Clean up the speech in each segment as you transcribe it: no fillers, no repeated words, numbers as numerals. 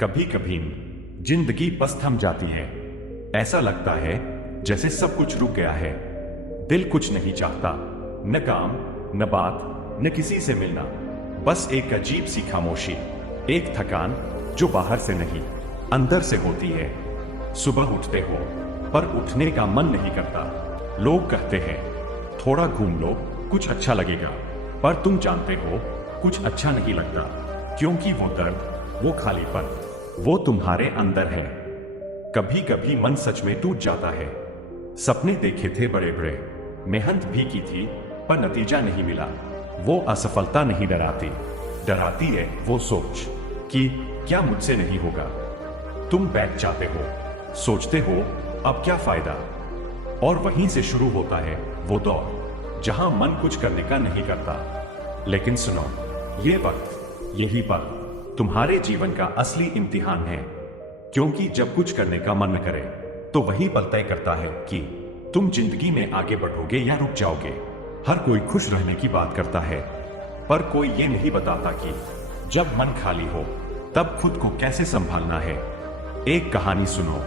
कभी कभी जिंदगी बस थम जाती है। ऐसा लगता है जैसे सब कुछ रुक गया है। दिल कुछ नहीं चाहता, न काम, न बात, न किसी से मिलना। बस एक अजीब सी खामोशी, एक थकान जो बाहर से नहीं अंदर से होती है। सुबह उठते हो पर उठने का मन नहीं करता। लोग कहते हैं थोड़ा घूम लो, कुछ अच्छा लगेगा, पर तुम जानते हो कुछ अच्छा नहीं लगता, क्योंकि वो दर्द, वो खालीपन, वो तुम्हारे अंदर है। कभी कभी मन सच में टूट जाता है। सपने देखे थे बड़े बड़े, मेहनत भी की थी, पर नतीजा नहीं मिला। वो असफलता नहीं डराती, डराती है वो सोच कि क्या मुझसे नहीं होगा। तुम बैठ जाते हो, सोचते हो अब क्या फायदा, और वहीं से शुरू होता है वो दौर जहां मन कुछ करने का नहीं करता। लेकिन सुनो, ये वक्त, यही पल तुम्हारे जीवन का असली इम्तिहान है, क्योंकि जब कुछ करने का मन न करे तो वही पल तय करता है कि तुम जिंदगी में आगे बढ़ोगे या रुक जाओगे। हर कोई खुश रहने की बात करता है, पर कोई ये नहीं बताता कि जब मन खाली हो तब खुद को कैसे संभालना है। एक कहानी सुनो।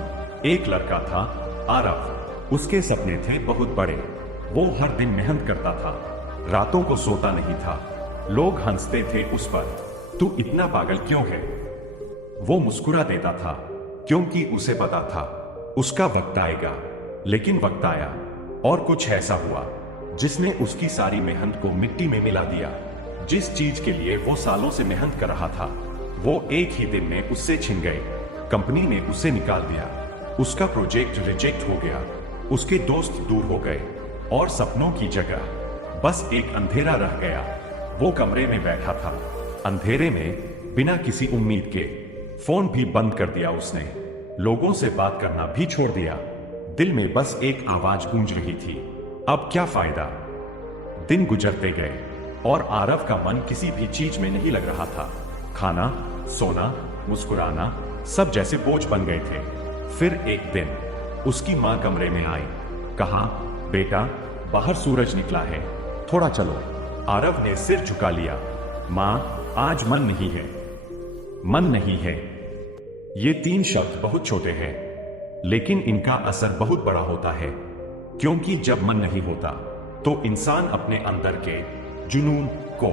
एक लड़का था आरव। उसके सपने थे बहुत बड़े। वो हर दिन मेहनत करता था, रातों को सोता नहीं था। लोग हंसते थे उस पर, तू इतना पागल क्यों है। वो मुस्कुरा देता था, क्योंकि उसे पता था उसका वक्त आएगा। लेकिन वक्त आया और कुछ ऐसा हुआ जिसने उसकी सारी मेहनत को मिट्टी में मिला दिया। जिस चीज के लिए वो सालों से मेहनत कर रहा था, वो एक ही दिन में उससे छिन गए। कंपनी ने उसे निकाल दिया, उसका प्रोजेक्ट रिजेक्ट हो गया, उसके दोस्त दूर हो गए, और सपनों की जगह बस एक अंधेरा रह गया। वो कमरे में बैठा था, अंधेरे में, बिना किसी उम्मीद के। फोन भी बंद कर दिया उसने, लोगों से बात करना भी छोड़ दिया। दिल में बस एक आवाज गूंज रही थी, अब क्या फायदा। दिन गुजरते गए और आरव का मन किसी भी चीज में नहीं लग रहा था। खाना, सोना, मुस्कुराना, सब जैसे बोझ बन गए थे। फिर एक दिन उसकी माँ कमरे में आई, कहा, बेटा बाहर सूरज निकला है, थोड़ा चलो। आरव ने सिर झुका लिया। माँ, आज मन नहीं है। मन नहीं है, ये 3 शब्द बहुत छोटे हैं, लेकिन इनका असर बहुत बड़ा होता है। क्योंकि जब मन नहीं होता तो इंसान अपने अंदर के जुनून को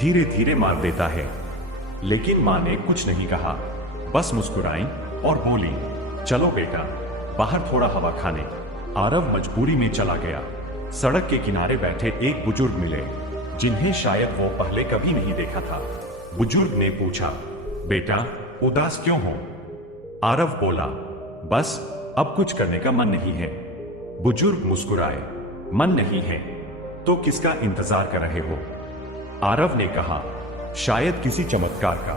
धीरे धीरे मार देता है। लेकिन मां ने कुछ नहीं कहा, बस मुस्कुराई और बोली, चलो बेटा बाहर थोड़ा हवा खाने। आरव मजबूरी में चला गया। सड़क के किनारे बैठे एक बुजुर्ग मिले, जिन्हें शायद वो पहले कभी नहीं देखा था। बुजुर्ग ने पूछा, बेटा उदास क्यों हो। आरव बोला, बस अब कुछ करने का मन नहीं है। बुजुर्ग मुस्कुराए, मन नहीं है तो किसका इंतजार कर रहे हो। आरव ने कहा, शायद किसी चमत्कार का।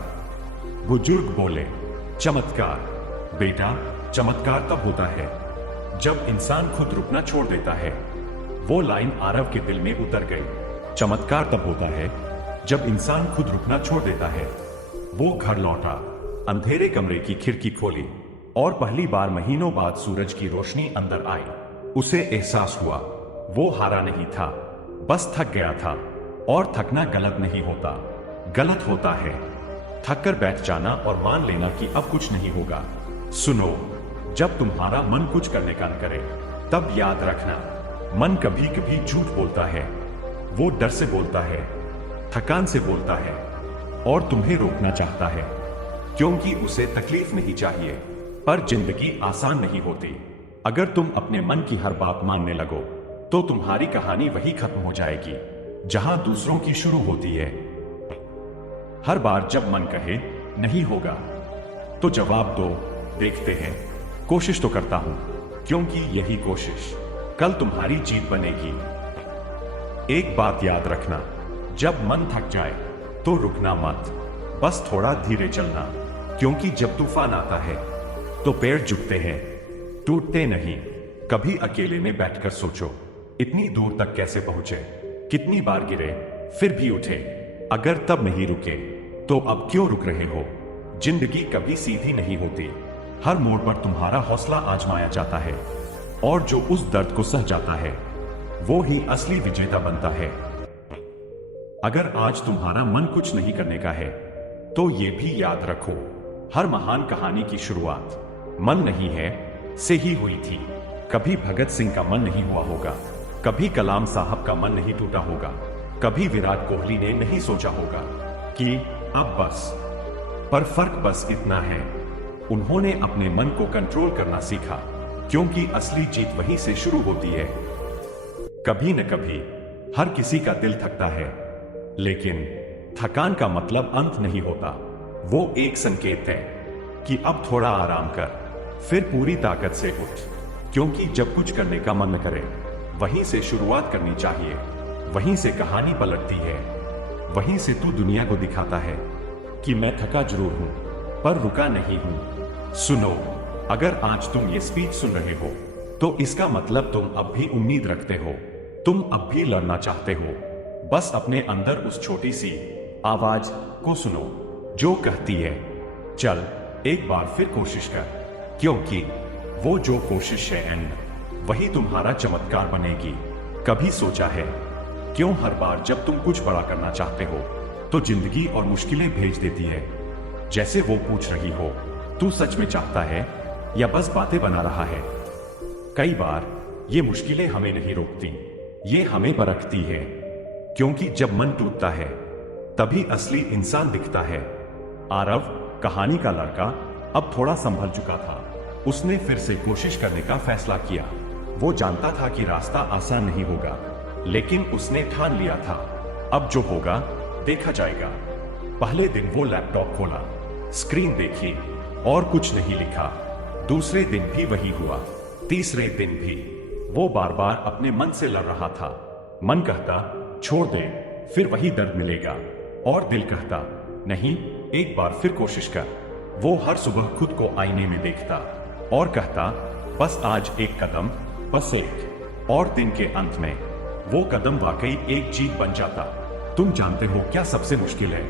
बुजुर्ग बोले, चमत्कार बेटा, चमत्कार तब होता है जब इंसान खुद रुकना छोड़ देता है। वो लाइन आरव के दिल में उतर गई। चमत्कार तब होता है जब इंसान खुद रुकना छोड़ देता है। वो घर लौटा, अंधेरे कमरे की खिड़की खोली, और पहली बार महीनों बाद सूरज की रोशनी अंदर आई। उसे एहसास हुआ वो हारा नहीं था, बस थक गया था। और थकना गलत नहीं होता, गलत होता है थक कर बैठ जाना और मान लेना कि अब कुछ नहीं होगा। सुनो, जब तुम्हारा मन कुछ करने का न करे तब याद रखना, मन कभी कभी झूठ बोलता है। वो डर से बोलता है, थकान से बोलता है, और तुम्हें रोकना चाहता है, क्योंकि उसे तकलीफ नहीं चाहिए। पर जिंदगी आसान नहीं होती। अगर तुम अपने मन की हर बात मानने लगो तो तुम्हारी कहानी वही खत्म हो जाएगी जहां दूसरों की शुरू होती है। हर बार जब मन कहे नहीं होगा तो जवाब दो, देखते हैं, कोशिश तो करता हूं, क्योंकि यही कोशिश कल तुम्हारी जीत बनेगी। एक बात याद रखना, जब मन थक जाए तो रुकना मत, बस थोड़ा धीरे चलना, क्योंकि जब तूफान आता है तो पेड़ झुकते हैं, टूटते नहीं। कभी अकेले में बैठकर सोचो, इतनी दूर तक कैसे पहुंचे, कितनी बार गिरे फिर भी उठे। अगर तब नहीं रुके तो अब क्यों रुक रहे हो। जिंदगी कभी सीधी नहीं होती, हर मोड़ पर तुम्हारा हौसला आजमाया जाता है, और जो उस दर्द को सह जाता है वो ही असली विजेता बनता है। अगर आज तुम्हारा मन कुछ नहीं करने का है तो ये भी याद रखो, हर महान कहानी की शुरुआत मन नहीं है से ही हुई थी। कभी भगत सिंह का मन नहीं हुआ होगा, कभी कलाम साहब का मन नहीं टूटा होगा, कभी विराट कोहली ने नहीं सोचा होगा कि अब बस। पर फर्क बस इतना है, उन्होंने अपने मन को कंट्रोल करना सीखा, क्योंकि असली जीत वहीं से शुरू होती है। कभी न कभी हर किसी का दिल थकता है, लेकिन थकान का मतलब अंत नहीं होता। वो एक संकेत है कि अब थोड़ा आराम कर, फिर पूरी ताकत से उठ। क्योंकि जब कुछ करने का मन न करे, वहीं से शुरुआत करनी चाहिए। वहीं से कहानी पलटती है, वहीं से तू दुनिया को दिखाता है कि मैं थका जरूर हूं, पर रुका नहीं हूं। सुनो, अगर आज तुम ये स्पीच सुन रहे हो, तो इसका मतलब तुम अब भी उम्मीद रखते हो, तुम अब भी लड़ना चाहते हो। बस अपने अंदर उस छोटी सी आवाज को सुनो जो कहती है, चल एक बार फिर कोशिश कर। क्योंकि वो जो कोशिश है एंड वही तुम्हारा चमत्कार बनेगी। कभी सोचा है क्यों हर बार जब तुम कुछ बड़ा करना चाहते हो, तो जिंदगी और मुश्किलें भेज देती है? जैसे वो पूछ रही हो, तू सच में चाहता है या बस बातें बना रहा है? कई बार ये मुश्किलें हमें नहीं रोकती, ये हमें परखती है। क्योंकि जब मन टूटता है, तभी असली इंसान दिखता है। आरव, कहानी का लड़का, अब थोड़ा संभल चुका था। उसने फिर से कोशिश करने का फैसला किया। वो जानता था कि रास्ता आसान नहीं होगा, लेकिन उसने ठान लिया था, अब जो होगा देखा जाएगा। पहले दिन वो लैपटॉप खोला, स्क्रीन देखी और कुछ नहीं लिखा। दूसरे दिन भी वही हुआ, तीसरे दिन भी। वो बार बार अपने मन से लड़ रहा था। मन कहता छोड़ दे, फिर वही दर्द मिलेगा, और दिल कहता नहीं, एक बार फिर कोशिश कर। वो हर सुबह खुद को आईने में देखता और कहता बस आज एक कदम, बस एक। और दिन के अंत में वो कदम वाकई एक जीत बन जाता। तुम जानते हो क्या सबसे मुश्किल है?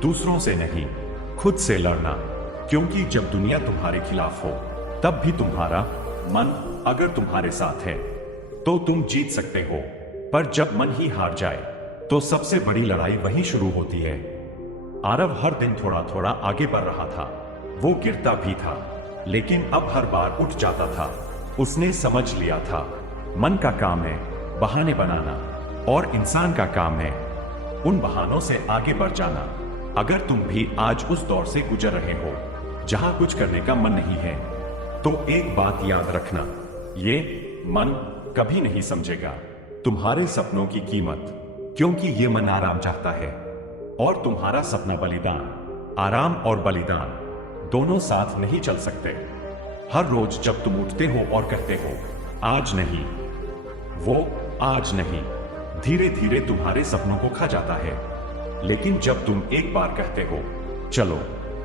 दूसरों से नहीं, खुद से लड़ना। क्योंकि जब दुनिया तुम्हारे खिलाफ हो, तब भी तुम्हारा मन अगर तुम्हारे साथ है, तो तुम जीत सकते हो। पर जब मन ही हार जाए, तो सबसे बड़ी लड़ाई वहीं शुरू होती है। आरव हर दिन थोड़ा थोड़ा आगे बढ़ रहा था। वो गिरता भी था, लेकिन अब हर बार उठ जाता था। उसने समझ लिया था, मन का काम है बहाने बनाना, और इंसान का काम है उन बहानों से आगे बढ़ जाना। अगर तुम भी आज उस दौर से गुजर रहे हो जहां कुछ करने का मन नहीं है, तो एक बात याद रखना, ये मन कभी नहीं समझेगा तुम्हारे सपनों की कीमत। क्योंकि ये मन आराम चाहता है, और तुम्हारा सपना बलिदान। आराम और बलिदान दोनों साथ नहीं चल सकते। हर रोज जब तुम उठते हो और कहते हो आज नहीं, वो आज नहीं, धीरे धीरे तुम्हारे सपनों को खा जाता है। लेकिन जब तुम एक बार कहते हो चलो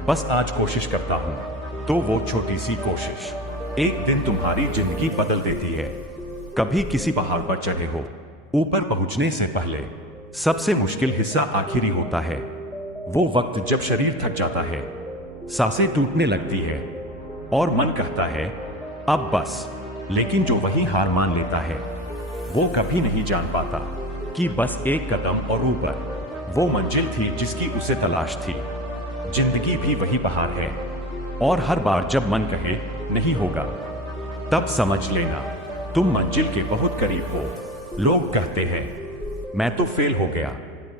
बस आज कोशिश करता हूं, तो वो छोटी सी कोशिश एक दिन तुम्हारी जिंदगी बदल देती है। कभी किसी पहाड़ पर चढ़े हो, ऊपर पहुंचने से पहले सबसे मुश्किल हिस्सा आखिरी होता है। वो वक्त जब शरीर थक जाता है, सांसें टूटने लगती है, और मन कहता है अब बस। लेकिन जो वही हार मान लेता है, वो कभी नहीं जान पाता कि बस एक कदम और ऊपर वो मंजिल थी जिसकी उसे तलाश थी। जिंदगी भी वही पहाड़ है, और हर बार जब मन कहे नहीं होगा, तब समझ लेना तुम मंजिल के बहुत करीब हो। लोग कहते हैं मैं तो फेल हो गया,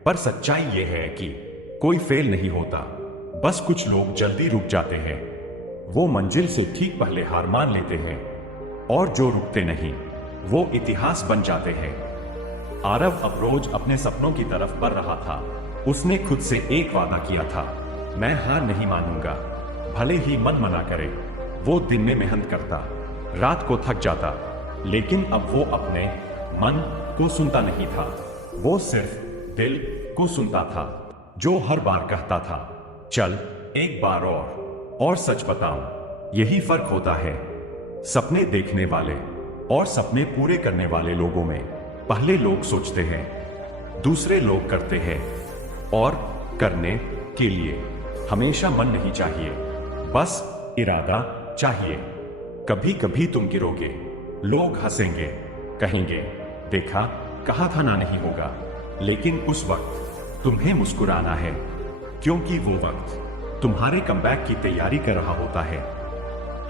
पर सच्चाई यह है कि कोई फेल नहीं होता, बस कुछ लोग जल्दी रुक जाते हैं। वो मंजिल से ठीक पहले हार मान लेते हैं, और जो रुकते नहीं वो इतिहास बन जाते हैं। आरव अब रोज अपने सपनों की तरफ बढ़ रहा था। उसने खुद से एक वादा किया था, मैं हार नहीं मानूंगा, भले ही मन मना करे। वो दिन में मेहनत करता, रात को थक जाता, लेकिन अब वो अपने मन को सुनता नहीं था। वो सिर्फ दिल को सुनता था, जो हर बार कहता था चल एक बार और सच बताऊं, यही फर्क होता है सपने देखने वाले और सपने पूरे करने वाले लोगों में। पहले लोग सोचते हैं, दूसरे लोग करते हैं, और करने के लिए हमेशा मन नहीं चाहिए, बस इरादा चाहिए। कभी कभी तुम गिरोगे, लोग हंसेंगे, कहेंगे देखा कहा था ना नहीं होगा, लेकिन उस वक्त तुम्हें मुस्कुराना है, क्योंकि वो वक्त तुम्हारे कमबैक की तैयारी कर रहा होता है।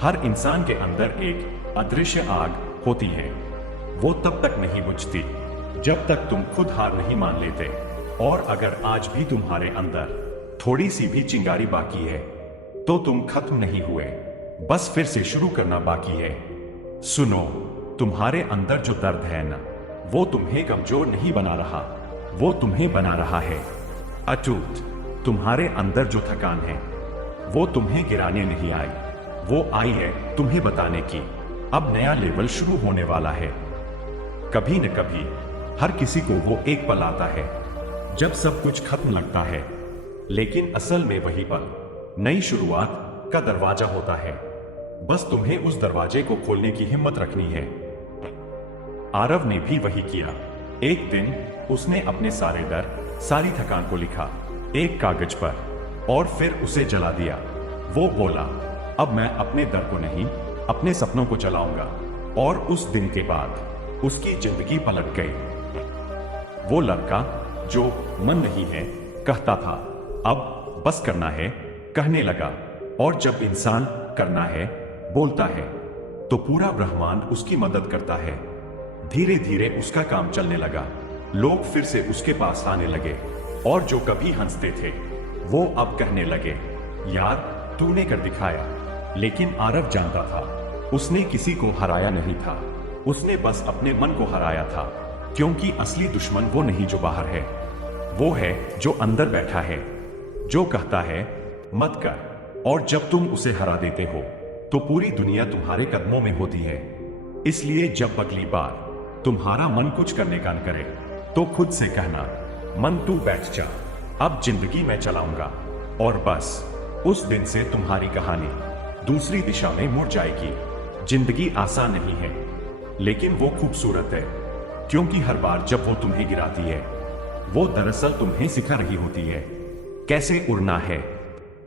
हर इंसान के अंदर एक अदृश्य आग होती है। वो तब तक नहीं बुझती जब तक तुम खुद हार नहीं मान लेते। और अगर आज भी तुम्हारे अंदर थोड़ी सी भी चिंगारी बाकी है तो तुम खत्म नहीं हुए, बस फिर से शुरू करना बाकी है। सुनो, तुम्हारे अंदर जो दर्द है ना, वो तुम्हें कमजोर नहीं बना रहा, वो तुम्हें बना रहा है अटूट। तुम्हारे अंदर जो थकान है वो तुम्हें गिराने नहीं आई, वो आई है तुम्हें बताने की अब नया लेवल शुरू होने वाला है। कभी न कभी हर किसी को वो एक पल आता है जब सब कुछ खत्म लगता है, लेकिन असल में वही पल नई शुरुआत का दरवाजा होता है। बस तुम्हें उस दरवाजे को खोलने की हिम्मत रखनी है। आरव ने भी वही किया। एक दिन उसने अपने सारे डर, सारी थकान को लिखा एक कागज पर और फिर उसे जला दिया। वो बोला, अब मैं अपने डर को नहीं, अपने सपनों को जलाऊंगा। और उस दिन के बाद उसकी जिंदगी पलट गई। वो लड़का जो मन नहीं है कहता था, अब बस करना है कहने लगा। और जब इंसान करना है बोलता है तो पूरा ब्रह्मांड उसकी मदद करता है। धीरे धीरे उसका काम चलने लगा। लोग फिर से उसके पास आने लगे और जो कभी हंसते थे वो अब कहने लगे, यार तूने कर दिखाया। लेकिन आरव जानता था उसने किसी को हराया नहीं था, उसने बस अपने मन को हराया था। क्योंकि असली दुश्मन वो नहीं जो बाहर है, वो है जो अंदर बैठा है, जो कहता है मत कर। और जब तुम उसे हरा देते हो तो पूरी दुनिया तुम्हारे कदमों में होती है। इसलिए जब अगली बार तुम्हारा मन कुछ करने का न करे तो खुद से कहना, मन तू बैठ जा, अब जिंदगी मैं चलाऊंगा। और बस उस दिन से तुम्हारी कहानी दूसरी दिशा में मुड़ जाएगी। जिंदगी आसान नहीं है, लेकिन वो खूबसूरत है। क्योंकि हर बार जब वो तुम्हें गिराती है वो दरअसल तुम्हें सिखा रही होती है कैसे उड़ना है।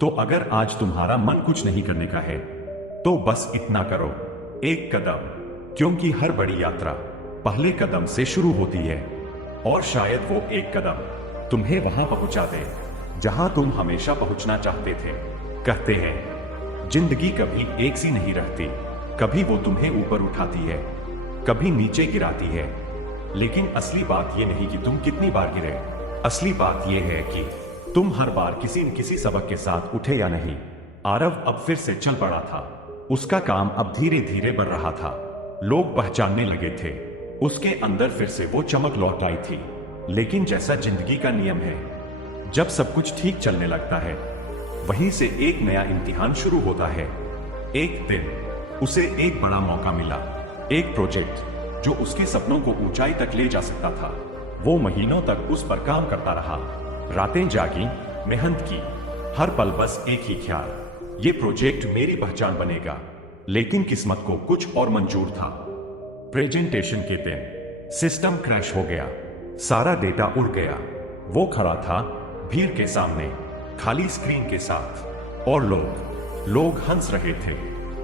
तो अगर आज तुम्हारा मन कुछ नहीं करने का है तो बस इतना करो, एक कदम। क्योंकि हर बड़ी यात्रा पहले कदम से शुरू होती है। और शायद वो एक कदम तुम्हें वहां पहुंचा दे जहां तुम हमेशा पहुंचना चाहते थे। कहते हैं जिंदगी कभी एक सी नहीं रहती, कभी वो तुम्हें ऊपर उठाती है, कभी नीचे गिराती है। लेकिन असली बात ये नहीं कि तुम कितनी बार गिरे, असली बात ये है कि तुम हर बार किसी न किसी सबक के साथ उठे या नहीं। आरव अब फिर से चल पड़ा था। उसका काम अब धीरे धीरे बढ़ रहा था। लोग पहचानने लगे थे। उसके अंदर फिर से वो चमक लौट आई थी। लेकिन जैसा जिंदगी का नियम है, जब सब कुछ ठीक चलने लगता है वहीं से एक नया इम्तिहान शुरू होता है। एक दिन उसे एक बड़ा मौका मिला, एक प्रोजेक्ट जो उसके सपनों को ऊंचाई तक ले जा सकता था। वो महीनों तक उस पर काम करता रहा, रातें जागी, मेहनत की, हर पल बस एक ही ख्याल, ये प्रोजेक्ट मेरी पहचान बनेगा। लेकिन किस्मत को कुछ और मंजूर था। प्रेजेंटेशन के दिन सिस्टम क्रैश हो गया, सारा डेटा उड़ गया। वो खड़ा था भीड़ के सामने, खाली स्क्रीन के साथ, और लोग हंस रहे थे।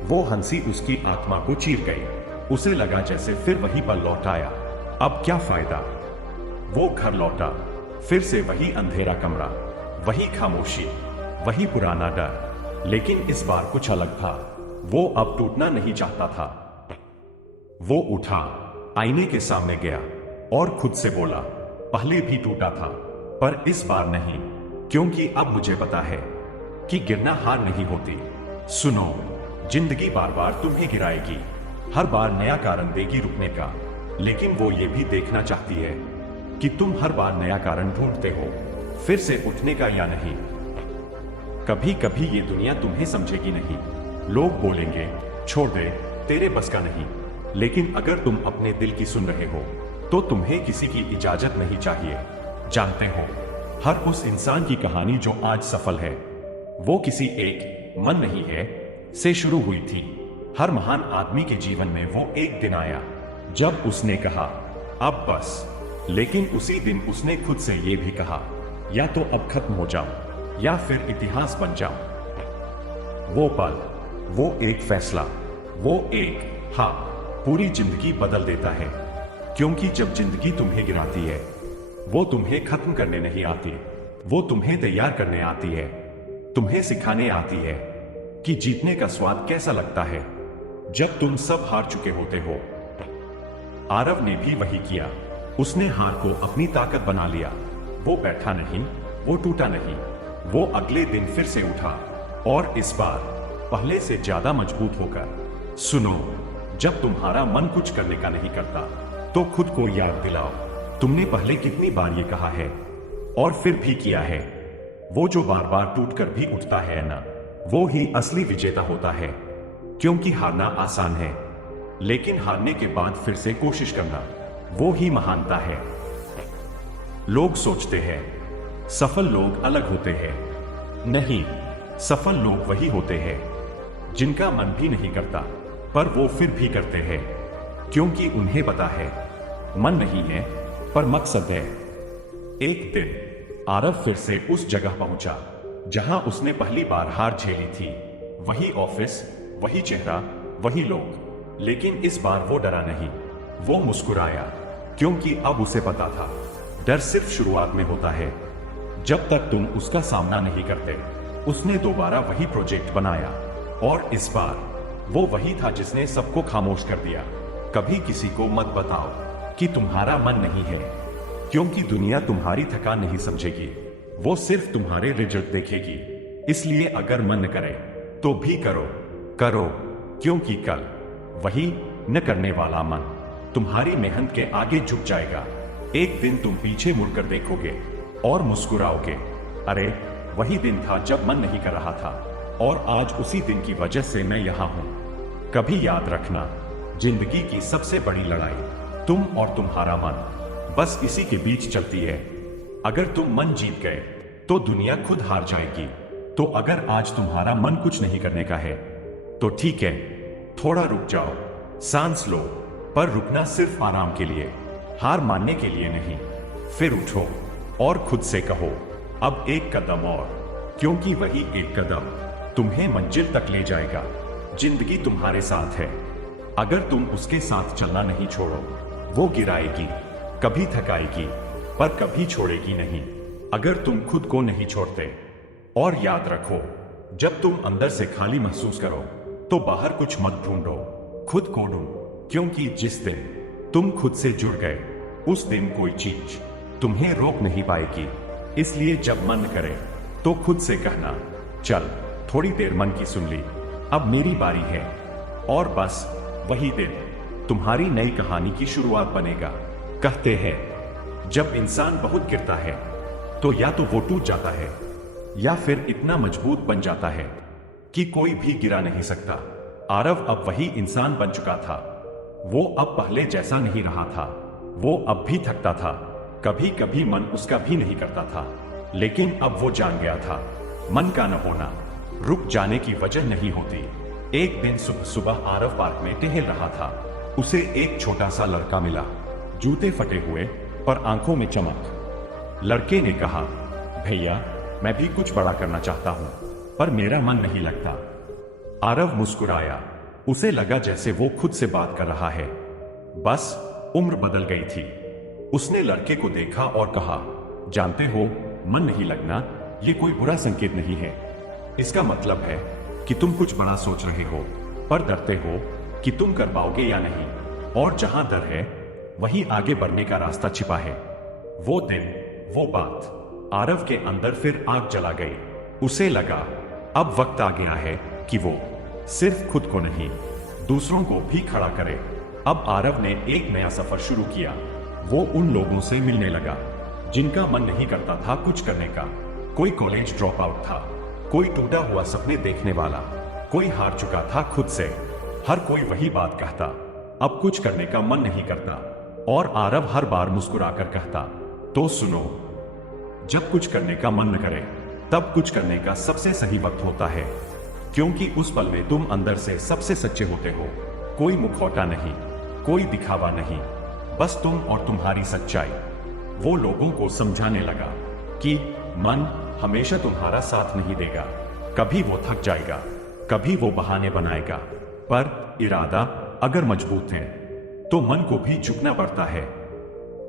वो हंसी उसकी आत्मा को चीर गई। उसे लगा जैसे फिर वही पल लौट आया। अब क्या फायदा। वो घर लौटा, फिर से वही अंधेरा कमरा, वही खामोशी, वही पुराना डर। लेकिन इस बार कुछ अलग था। वो अब टूटना नहीं चाहता था। वो उठा, आईने के सामने गया और खुद से बोला, पहले भी टूटा था पर इस बार नहीं, क्योंकि अब मुझे पता है कि गिरना हार नहीं होती। सुनो, जिंदगी बार बार तुम्हें गिराएगी, हर बार नया कारण देगी रुकने का। लेकिन वो ये भी देखना चाहती है कि तुम हर बार नया कारण ढूंढते हो फिर से उठने का या नहीं। कभी कभी ये दुनिया तुम्हें समझेगी नहीं। लोग बोलेंगे छोड़ दे, तेरे बस का नहीं। लेकिन अगर तुम अपने दिल की सुन रहे हो तो तुम्हें किसी की इजाजत नहीं चाहिए। जानते हो, हर उस इंसान की कहानी जो आज सफल है वो किसी एक मन नहीं है से शुरू हुई थी। हर महान आदमी के जीवन में वो एक दिन आया जब उसने कहा अब बस। लेकिन उसी दिन उसने खुद से ये भी कहा, या तो अब खत्म हो जाऊं या फिर इतिहास बन जाऊं। वो पल, वो एक फैसला, वो एक हाँ पूरी जिंदगी बदल देता है। क्योंकि जब जिंदगी तुम्हें गिराती है वो तुम्हें खत्म करने नहीं आती, वो तुम्हें तैयार करने आती है। तुम्हें सिखाने आती है कि जीतने का स्वाद कैसा लगता है जब तुम सब हार चुके होते हो। आरव ने भी वही किया। उसने हार को अपनी ताकत बना लिया। वो बैठा नहीं, वो टूटा नहीं, वो अगले दिन फिर से उठा, और इस बार पहले से ज्यादा मजबूत होकर। सुनो, जब तुम्हारा मन कुछ करने का नहीं करता तो खुद को याद दिलाओ, तुमने पहले कितनी बार ये कहा है और फिर भी किया है। वो जो बार बार टूटकर भी उठता है ना, वो ही असली विजेता होता है। क्योंकि हारना आसान है, लेकिन हारने के बाद फिर से कोशिश करना, वो ही महानता है। लोग सोचते हैं सफल लोग अलग होते हैं। नहीं, सफल लोग वही होते हैं जिनका मन भी नहीं करता, पर वो फिर भी करते हैं, क्योंकि उन्हें पता है मन नहीं है पर मकसद है। एक दिन आरव फिर से उस जगह पहुंचा जहां उसने पहली बार हार झेली थी। वही ऑफिस, वही चेहरा, वही लोग, लेकिन इस बार वो डरा नहीं, वो मुस्कुराया, क्योंकि अब उसे पता था डर सिर्फ शुरुआत में होता है, जब तक तुम उसका सामना नहीं करते। उसने दोबारा वही प्रोजेक्ट बनाया, और इस बार वो वही था जिसने सबको खामोश कर दिया। कभी किसी को मत बताओ कि तुम्हारा मन नहीं है, क्योंकि दुनिया तुम्हारी थकान नहीं समझेगी, वो सिर्फ तुम्हारे रिजल्ट देखेगी। इसलिए अगर मन करे तो भी करो, करो, क्योंकि कल वही न करने वाला मन तुम्हारी मेहनत के आगे झुक जाएगा। एक दिन तुम पीछे मुड़कर देखोगे और मुस्कुराओगे, अरे वही दिन था जब मन नहीं कर रहा था, और आज उसी दिन की वजह से मैं यहां हूं। कभी याद रखना, जिंदगी की सबसे बड़ी लड़ाई तुम और तुम्हारा मन बस इसी के बीच चलती है। अगर तुम मन जीत गए तो दुनिया खुद हार जाएगी। तो अगर आज तुम्हारा मन कुछ नहीं करने का है तो ठीक है, थोड़ा रुक जाओ, सांस लो, पर रुकना सिर्फ आराम के लिए, हार मानने के लिए नहीं। फिर उठो और खुद से कहो, अब एक कदम और, क्योंकि वही एक कदम तुम्हें मंजिल तक ले जाएगा। जिंदगी तुम्हारे साथ है, अगर तुम उसके साथ चलना नहीं छोड़ो, वो गिराएगी, कभी थकाएगी, पर कभी छोड़ेगी नहीं, अगर तुम खुद को नहीं छोड़ते। और याद रखो, जब तुम अंदर से खाली महसूस करो तो बाहर कुछ मत ढूंढो, खुद को ढूंढो, क्योंकि जिस दिन तुम खुद से जुड़ गए उस दिन कोई चीज तुम्हें रोक नहीं पाएगी। इसलिए जब मन करे तो खुद से कहना, चल थोड़ी देर मन की सुन ली, अब मेरी बारी है। और बस वही दिन तुम्हारी नई कहानी की शुरुआत बनेगा। कहते हैं जब इंसान बहुत गिरता है तो या तो वो टूट जाता है या फिर इतना मजबूत बन जाता है कि कोई भी गिरा नहीं सकता। आरव अब वही इंसान बन चुका था। वो अब पहले जैसा नहीं रहा था। वो अब भी थकता था, कभी कभी मन उसका भी नहीं करता था, लेकिन अब वो जान गया था मन का न होना रुक जाने की वजह नहीं होती। एक दिन सुबह सुबह आरव पार्क में टहल रहा था। उसे एक छोटा सा लड़का मिला, जूते फटे हुए पर आंखों में चमक। लड़के ने कहा, भैया मैं भी कुछ बड़ा करना चाहता हूं, पर मेरा मन नहीं लगता। आरव मुस्कुराया, उसे लगा जैसे वो खुद से बात कर रहा है, बस उम्र बदल गई थी। उसने लड़के को देखा और कहा, जानते हो, मन नहीं लगना ये कोई बुरा संकेत नहीं है। इसका मतलब है कि तुम कुछ बड़ा सोच रहे हो, पर डरते हो कि तुम कर पाओगे या नहीं। और जहां डर है वहीं आगे बढ़ने का रास्ता छिपा है। वो दिन, वो बात, आरव के अंदर फिर आग जला गई। उसे लगा अब वक्त आ गया है कि वो सिर्फ खुद को नहीं, दूसरों को भी खड़ा करे। अब आरव ने एक नया सफर शुरू किया। वो उन लोगों से मिलने लगा जिनका मन नहीं करता था कुछ करने का। कोई कॉलेज ड्रॉप आउट था, कोई टूटा हुआ सपने देखने वाला, कोई हार चुका था खुद से। हर कोई वही बात कहता, अब कुछ करने का मन नहीं करता। और आरव हर बार मुस्कुराकर कहता, तो सुनो, जब कुछ करने का मन न करे तब कुछ करने का सबसे सही वक्त होता है, क्योंकि उस पल में तुम अंदर से सबसे सच्चे होते हो। कोई मुखौटा नहीं, कोई दिखावा नहीं, बस तुम और तुम्हारी सच्चाई। वो लोगों को समझाने लगा कि मन हमेशा तुम्हारा साथ नहीं देगा। कभी वो थक जाएगा, कभी वो बहाने बनाएगा, पर इरादा अगर मजबूत है तो मन को भी झुकना पड़ता है।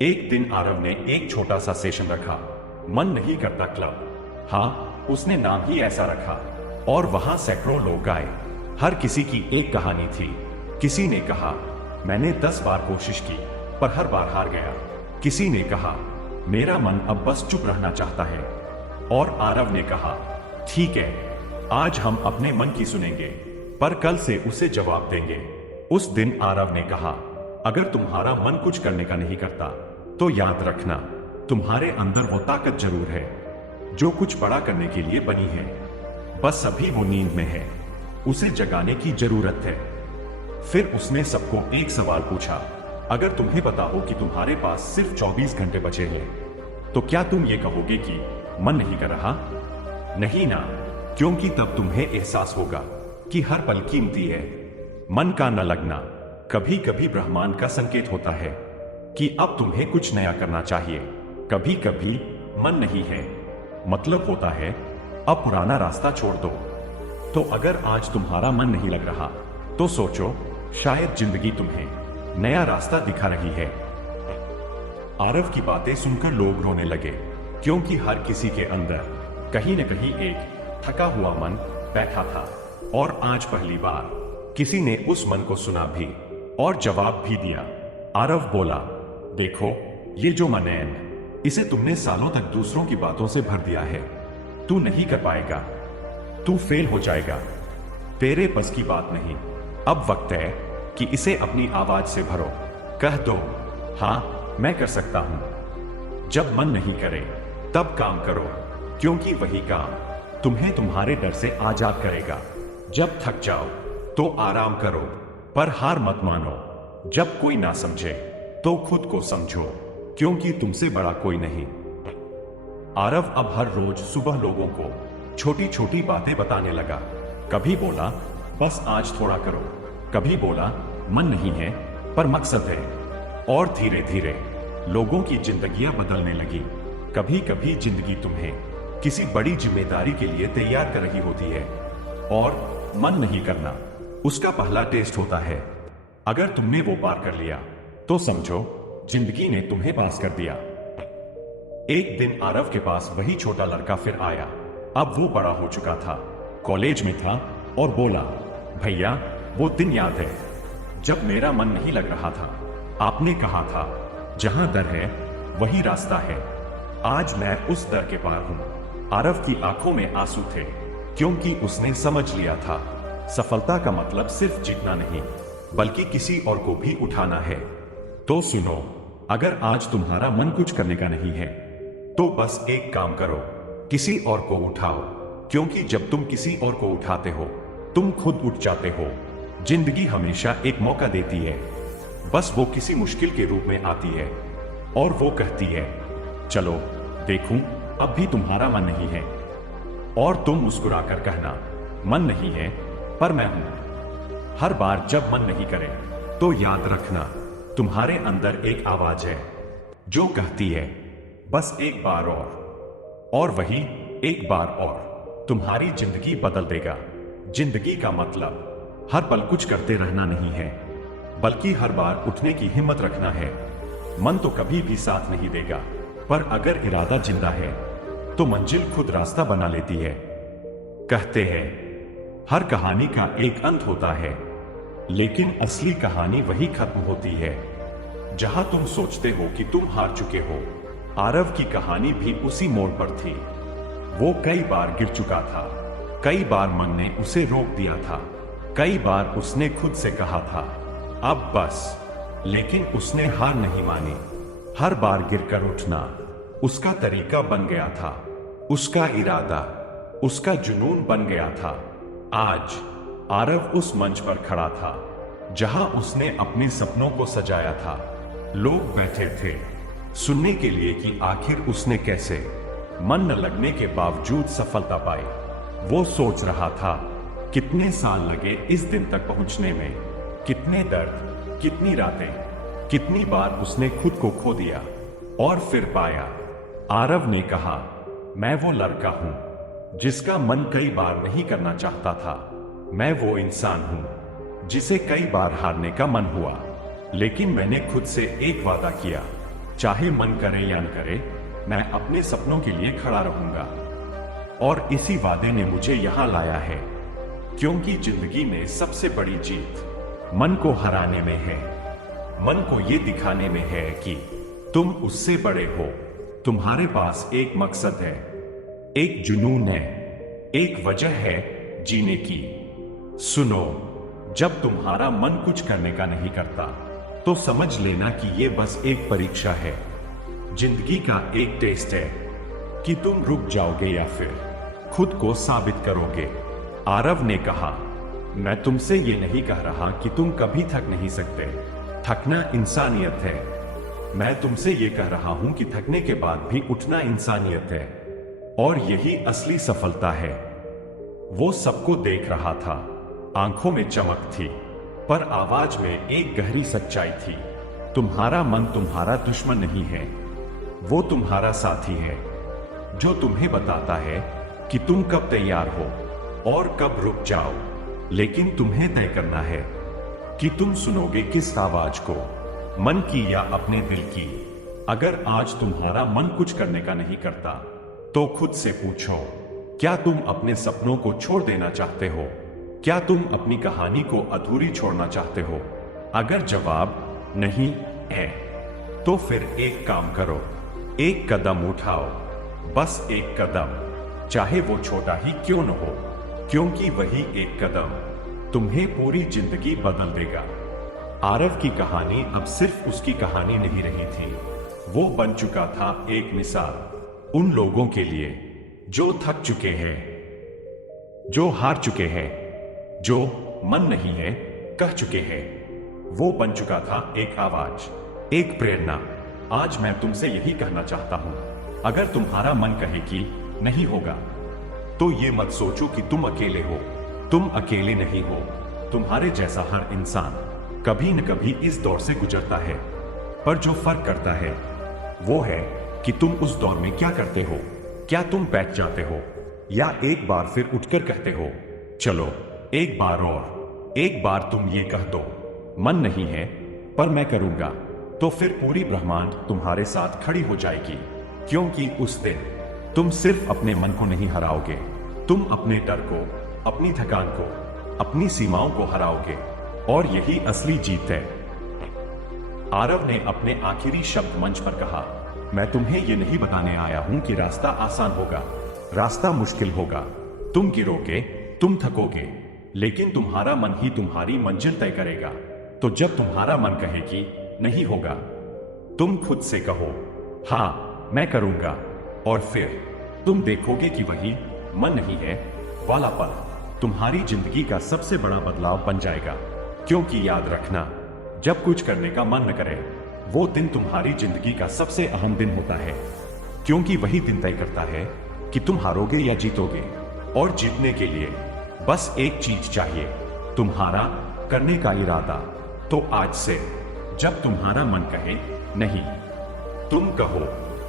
एक दिन आरव ने एक छोटा सा सेशन रखा, मन नहीं करता क्लब। हाँ, उसने नाम ही ऐसा रखा। और वहां सैकड़ों लोग आए। हर किसी की एक कहानी थी। किसी ने कहा, मैंने 10 बार कोशिश की पर हर बार हार गया। किसी ने कहा, मेरा मन अब बस चुप रहना चाहता है। और आरव ने कहा, ठीक है, आज हम अपने मन की सुनेंगे, पर कल से उसे जवाब देंगे। उस दिन आरव ने कहा, अगर तुम्हारा मन कुछ करने का नहीं करता तो याद रखना, तुम्हारे अंदर वो ताकत जरूर है जो कुछ बड़ा करने के लिए बनी है। बस अभी वो नींद में है, उसे जगाने की जरूरत है। फिर उसने सबको एक सवाल पूछा, अगर तुम्हें पता हो कि तुम्हारे पास सिर्फ 24 घंटे बचे हैं तो क्या तुम ये कहोगे कि मन नहीं कर रहा? नहीं ना, क्योंकि तब तुम्हें एहसास होगा कि हर पल कीमती है। मन का न लगना कभी कभी ब्रह्मांड का संकेत होता है कि अब तुम्हें कुछ नया करना चाहिए। कभी कभी मन नहीं है, मतलब होता है अब पुराना रास्ता छोड़ दो। तो अगर आज तुम्हारा मन नहीं लग रहा तो सोचो, शायद जिंदगी तुम्हें नया रास्ता दिखा रही है। आरव की बातें सुनकर लोग रोने लगे, क्योंकि हर किसी के अंदर कहीं न कहीं एक थका हुआ मन बैठा था। और आज पहली बार किसी ने उस मन को सुना भी और जवाब भी दिया। आरव बोला, देखो, ये जो मन है, इसे तुमने सालों तक दूसरों की बातों से भर दिया है। तू नहीं कर पाएगा, तू फेल हो जाएगा, तेरे बस की बात नहीं। अब वक्त है कि इसे अपनी आवाज से भरो। कह दो, हाँ मैं कर सकता हूं। जब मन नहीं करे तब काम करो, क्योंकि वही काम तुम्हें तुम्हारे डर से आजाद करेगा। जब थक जाओ तो आराम करो, पर हार मत मानो। जब कोई ना समझे तो खुद को समझो, क्योंकि तुमसे बड़ा कोई नहीं। आरव अब हर रोज सुबह लोगों को छोटी छोटी बातें बताने लगा। कभी बोला, बस आज थोड़ा करो। कभी बोला, मन नहीं है पर मकसद है। और धीरे धीरे लोगों की जिंदगियां बदलने लगी। कभी कभी जिंदगी तुम्हें किसी बड़ी जिम्मेदारी के लिए तैयार कर रही होती है, और मन नहीं करना उसका पहला टेस्ट होता है। अगर तुमने वो पार कर लिया तो समझो जिंदगी ने तुम्हें पास कर दिया। एक दिन आरव के पास वही छोटा लड़का फिर आया। अब वो बड़ा हो चुका था, कॉलेज में था, और बोला, भैया वो दिन याद है जब मेरा मन नहीं लग रहा था। आपने कहा था जहां दर है वही रास्ता है। आज मैं उस दर के पार हूं। आरव की आंखों में आंसू थे, क्योंकि उसने समझ लिया था सफलता का मतलब सिर्फ जीतना नहीं, बल्कि किसी और को भी उठाना है। तो सुनो, अगर आज तुम्हारा मन कुछ करने का नहीं है तो बस एक काम करो, किसी और को उठाओ, क्योंकि जब तुम किसी और को उठाते हो तुम खुद उठ जाते हो। जिंदगी हमेशा एक मौका देती है, बस वो किसी मुश्किल के रूप में आती है और वो कहती है, चलो देखूं, अब भी तुम्हारा मन नहीं है। और तुम मुस्कुराकर कहना, मन नहीं है पर मैं हूं। हर बार जब मन नहीं करे तो याद रखना, तुम्हारे अंदर एक आवाज है जो कहती है, बस एक बार और वही एक बार और तुम्हारी जिंदगी बदल देगा। जिंदगी का मतलब हर पल कुछ करते रहना नहीं है, बल्कि हर बार उठने की हिम्मत रखना है। मन तो कभी भी साथ नहीं देगा, पर अगर इरादा जिंदा है तो मंजिल खुद रास्ता बना लेती है। कहते हैं हर कहानी का एक अंत होता है, लेकिन असली कहानी वही खत्म होती है जहां तुम सोचते हो कि तुम हार चुके हो। आरव की कहानी भी उसी मोड़ पर थी। वो कई बार गिर चुका था, कई बार मन ने उसे रोक दिया था, कई बार उसने खुद से कहा था अब बस, लेकिन उसने हार नहीं मानी। हर बार गिरकर उठना उसका तरीका बन गया था, उसका इरादा, उसका जुनून बन गया था। आज आरव उस मंच पर खड़ा था जहां उसने अपने सपनों को सजाया था। लोग बैठे थे सुनने के लिए कि आखिर उसने कैसे मन न लगने के बावजूद सफलता पाई। वो सोच रहा था कितने साल लगे इस दिन तक पहुंचने में, कितने दर्द, कितनी रातें, कितनी बार उसने खुद को खो दिया और फिर पाया। आरव ने कहा, मैं वो लड़का हूं जिसका मन कई बार नहीं करना चाहता था। मैं वो इंसान हूं जिसे कई बार हारने का मन हुआ, लेकिन मैंने खुद से एक वादा किया, चाहे मन करे या न करे, मैं अपने सपनों के लिए खड़ा रहूंगा। और इसी वादे ने मुझे यहां लाया है, क्योंकि जिंदगी में सबसे बड़ी जीत मन को हराने में है। मन को यह दिखाने में है कि तुम उससे बड़े हो। तुम्हारे पास एक मकसद है, एक जुनून है, एक वजह है जीने की। सुनो, जब तुम्हारा मन कुछ करने का नहीं करता तो समझ लेना कि यह बस एक परीक्षा है, जिंदगी का एक टेस्ट है कि तुम रुक जाओगे या फिर खुद को साबित करोगे। आरव ने कहा, मैं तुमसे ये नहीं कह रहा कि तुम कभी थक नहीं सकते। थकना इंसानियत है। मैं तुमसे ये कह रहा हूं कि थकने के बाद भी उठना इंसानियत है, और यही असली सफलता है। वो सबको देख रहा था, आंखों में चमक थी, पर आवाज में एक गहरी सच्चाई थी। तुम्हारा मन तुम्हारा दुश्मन नहीं है, वो तुम्हारा साथी है, जो तुम्हें बताता है कि तुम कब तैयार हो और कब रुक जाओ। लेकिन तुम्हें तय करना है कि तुम सुनोगे किस आवाज को, मन की या अपने दिल की। अगर आज तुम्हारा मन कुछ करने का नहीं करता तो खुद से पूछो, क्या तुम अपने सपनों को छोड़ देना चाहते हो? क्या तुम अपनी कहानी को अधूरी छोड़ना चाहते हो? अगर जवाब नहीं है तो फिर एक काम करो, एक कदम उठाओ, बस एक कदम, चाहे वो छोटा ही क्यों न हो, क्योंकि वही एक कदम तुम्हें पूरी जिंदगी बदल देगा। आरव की कहानी अब सिर्फ उसकी कहानी नहीं रही थी, वो बन चुका था एक मिसाल उन लोगों के लिए जो थक चुके हैं, जो हार चुके हैं, जो मन नहीं है कह चुके हैं। वो बन चुका था एक आवाज, एक प्रेरणा। आज मैं तुमसे यही कहना चाहता हूं, अगर तुम्हारा मन कहे कि नहीं होगा तो ये मत सोचो कि तुम अकेले हो। तुम अकेले नहीं हो। तुम्हारे जैसा हर इंसान कभी न कभी इस दौर से गुजरता है, पर जो फर्क करता है वो है कि तुम उस दौर में क्या करते हो। क्या तुम बैठ जाते हो या एक बार फिर उठकर कहते हो, चलो एक बार और। एक बार तुम ये कह दो, मन नहीं है पर मैं करूंगा, तो फिर पूरी ब्रह्मांड तुम्हारे साथ खड़ी हो जाएगी। क्योंकि उस दिन तुम सिर्फ अपने मन को नहीं हराओगे, तुम अपने डर को, अपनी थकान को, अपनी सीमाओं को हराओगे, और यही असली जीत है। आरव ने अपने आखिरी शब्द मंच पर कहा, मैं तुम्हें यह नहीं बताने आया हूं कि रास्ता आसान होगा, रास्ता मुश्किल होगा। तुम गिरोगे, तुम थकोगे, लेकिन तुम्हारा मन ही तुम्हारी मंजिल तय करेगा। तो जब तुम्हारा मन कहे कि नहीं होगा, तुम खुद से कहो, हां मैं करूंगा, और फिर तुम देखोगे कि वही मन नहीं है वाला पल तुम्हारी जिंदगी का सबसे बड़ा बदलाव बन जाएगा। क्योंकि याद रखना, जब कुछ करने का मन न करे, वो दिन तुम्हारी जिंदगी का सबसे अहम दिन होता है, क्योंकि वही दिन तय करता है कि तुम हारोगे या जीतोगे। और जीतने के लिए बस एक चीज चाहिए, तुम्हारा करने का इरादा। तो आज से जब तुम्हारा मन कहे नहीं, तुम कहो,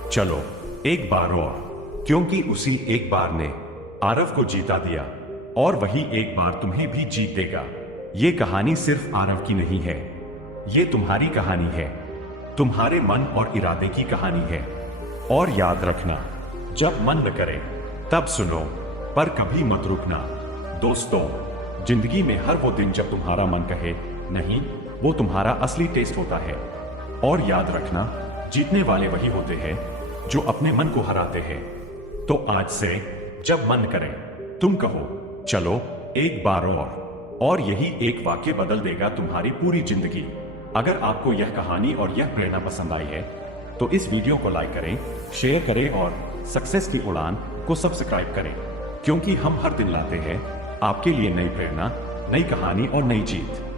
चलो एक बार और, क्योंकि उसी एक बार ने आरव को जीता दिया, और वही एक बार तुम्हें भी जीत देगा। ये कहानी सिर्फ आरव की नहीं है, ये तुम्हारी कहानी है, तुम्हारे मन और इरादे की कहानी है। और याद रखना, जब मन न करे तब सुनो, पर कभी मत रुकना। दोस्तों, जिंदगी में हर वो दिन जब तुम्हारा मन कहे नहीं, वो तुम्हारा असली टेस्ट होता है। और याद रखना, जीतने वाले वही होते हैं जो अपने मन को हराते हैं। तो आज से जब मन करे, तुम कहो, चलो एक बार और यही एक वाक्य बदल देगा तुम्हारी पूरी जिंदगी। अगर आपको यह कहानी और यह प्रेरणा पसंद आई है तो इस वीडियो को लाइक करें, शेयर करें और सक्सेस की उड़ान को सब्सक्राइब करें, क्योंकि हम हर दिन लाते हैं आपके लिए नई प्रेरणा, नई कहानी और नई जीत।